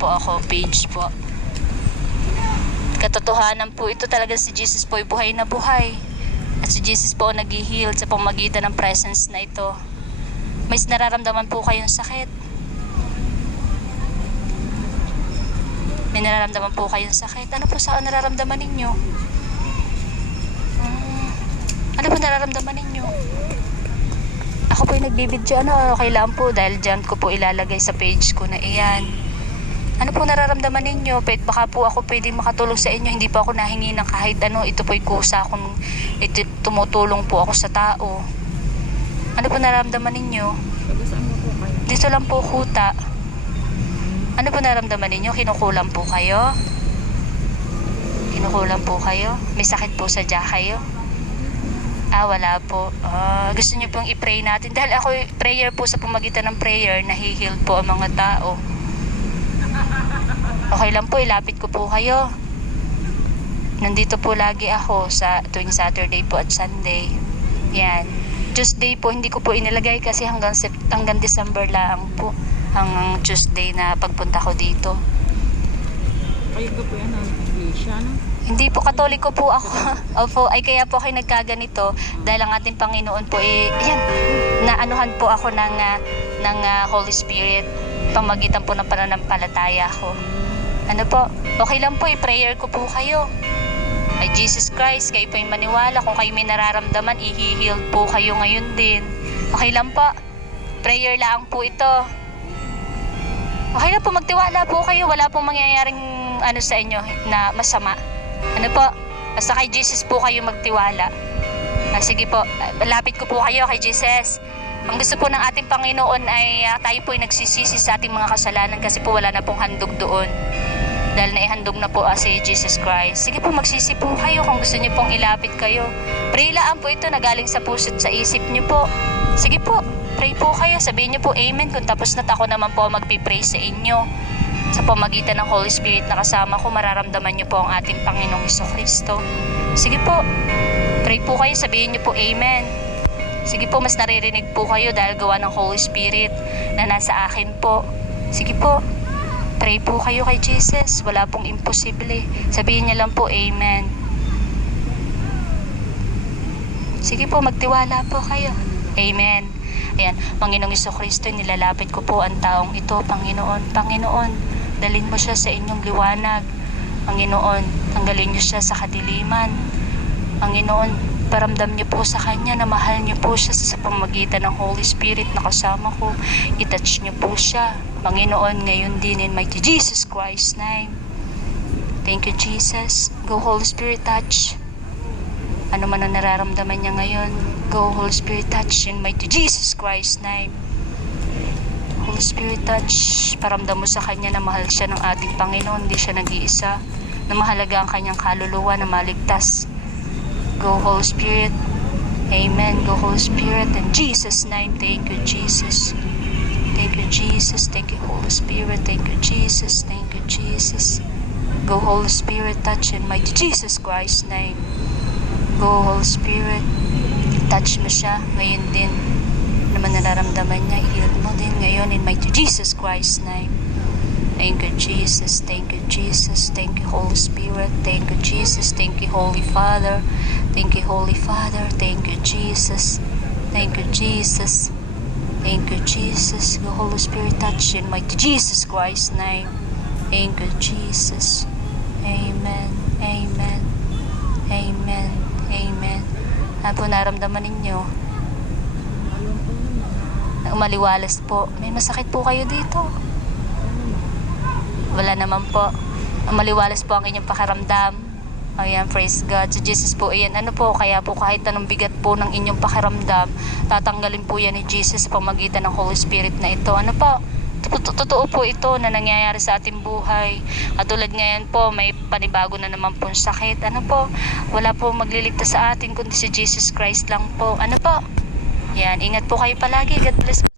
po ako, page po. Katotohanan po ito talaga, si Jesus po ay buhay na buhay. At si Jesus po ang nag-heal sa pamamagitan ng presence na ito. May nararamdaman po kayong sakit. May nararamdaman po kayong sakit. Ano po sa nararamdaman ninyo? Ano po nararamdaman ninyo? Ako po yung nagbibidyo. Okay lang po dahil dyan ko po ilalagay sa page ko na iyan. Ano po nararamdaman ninyo? Baka po ako pwedeng makatulong sa inyo. Hindi po ako nahingi ng kahit ano. Ito po yung kusa kung tumutulong po ako sa tao. Ano po nararamdaman ninyo? Dito lang po kuta. Ano po nararamdaman ninyo? Kinukulam po kayo? Kinukulam po kayo? May sakit po sa sadya kayo? Wala po. Gusto niyo pong i-pray natin? Dahil ako, prayer po, sa pamagitan ng prayer, nahi-heal po ang mga tao. Okay lang po, ilapit ko po kayo. Nandito po lagi ako sa tuwing Saturday po at Sunday. Yan. Tuesday po, hindi ko po inilagay kasi hanggang December lang po. Hanggang Tuesday na pagpunta ko dito. Kayo po yan ang iglesia, no? Hindi po, Katoliko po ako. Opo, ay kaya po kayo nagkaganito dahil ang ating Panginoon po yan, naanuhan po ako ng Holy Spirit pamagitan po ng pananampalataya ko. Ano po, okay lang po, i-prayer ko po kayo. Ay Jesus Christ, kayo po yung maniwala. Kung kayo may nararamdaman, i-heal po kayo ngayon din. Okay lang po, prayer lang po ito. Okay lang po, magtiwala po kayo. Wala pong mangyayaring sa inyo na masama. Ano po, basta kay Jesus po kayo magtiwala. Sige po, lapit ko po kayo kay Jesus. Ang gusto po ng ating Panginoon ay tayo po ay nagsisisi sa ating mga kasalanan kasi po wala na pong handog doon. Dahil naihandog na po si Jesus Christ. Sige po, magsisi po kayo kung gusto niyo pong ilapit kayo. Pray lang po ito na galing sa puso at sa isip niyo po. Sige po, pray po kayo. Sabihin niyo po amen kung tapos na ako naman po magpipray sa inyo. Sa pamagitan ng Holy Spirit na kasama ko, mararamdaman niyo po ang ating Panginoong Jesucristo. Sige po, pray po kayo. Sabihin niyo po amen. Sige po, mas naririnig po kayo dahil gawa ng Holy Spirit na nasa akin po. Sige po, pray po kayo kay Jesus. Wala pong imposible. Sabihin niya lang po, amen. Sige po, magtiwala po kayo. Amen. Ayan, Panginoong Jesucristo, nilalapit ko po ang taong ito. Panginoon, dalhin mo siya sa inyong liwanag. Panginoon, tanggalin niyo siya sa kadiliman. Panginoon, paramdam niyo po sa kanya na mahal niyo po siya sa pamamagitan ng Holy Spirit na kasama ko. I-touch niyo po siya. Panginoon, ngayon din in mighty Jesus Christ's name. Thank you, Jesus. Go, Holy Spirit, touch. Ano man ang nararamdaman niya ngayon, go, Holy Spirit, touch in mighty Jesus Christ's name. Holy Spirit, touch. Paramdam mo sa kanya na mahal siya ng ating Panginoon. Hindi siya nag-iisa. Na mahalaga ang kanyang kaluluwa na maligtas. Go, Holy Spirit. Amen. Go, Holy Spirit. In Jesus' name, thank you, Jesus. Thank you, Jesus. Thank you, Holy Spirit. Thank you, Jesus. Thank you, Jesus. Go, Holy Spirit, touch in mighty Jesus Christ's name. Go, Holy Spirit. Touch mo siya. Ngayon din, naman nararamdaman niya, i-heal mo din ngayon in mighty Jesus Christ's name. Thank you, Jesus. Thank you, Jesus. Thank you, Holy Spirit. Thank you, Jesus. Thank you, Holy Father. Thank you, Holy Father. Thank you, Jesus. Thank you, Jesus. Thank you, Jesus. Go, Holy Spirit, touch in mighty Jesus Christ's name. Thank you, Jesus. Amen. Amen. Amen. Amen. Ano po naramdaman ninyo? Umaliwalas po. May masakit po kayo dito. Wala naman po. Maliwalas po ang inyong pakiramdam. Ayan, praise God. So Jesus po, ayan, ano po, kaya po kahit anong bigat po ng inyong pakiramdam, tatanggalin po yan ni Jesus sa pamagitan ng Holy Spirit na ito. Ano po? Totoo po ito na nangyayari sa ating buhay. Katulad ngayon po, may panibago na naman pong sakit. Ano po? Wala po magliligtas sa atin kundi si Jesus Christ lang po. Ano po? Yan, ingat po kayo palagi. God bless.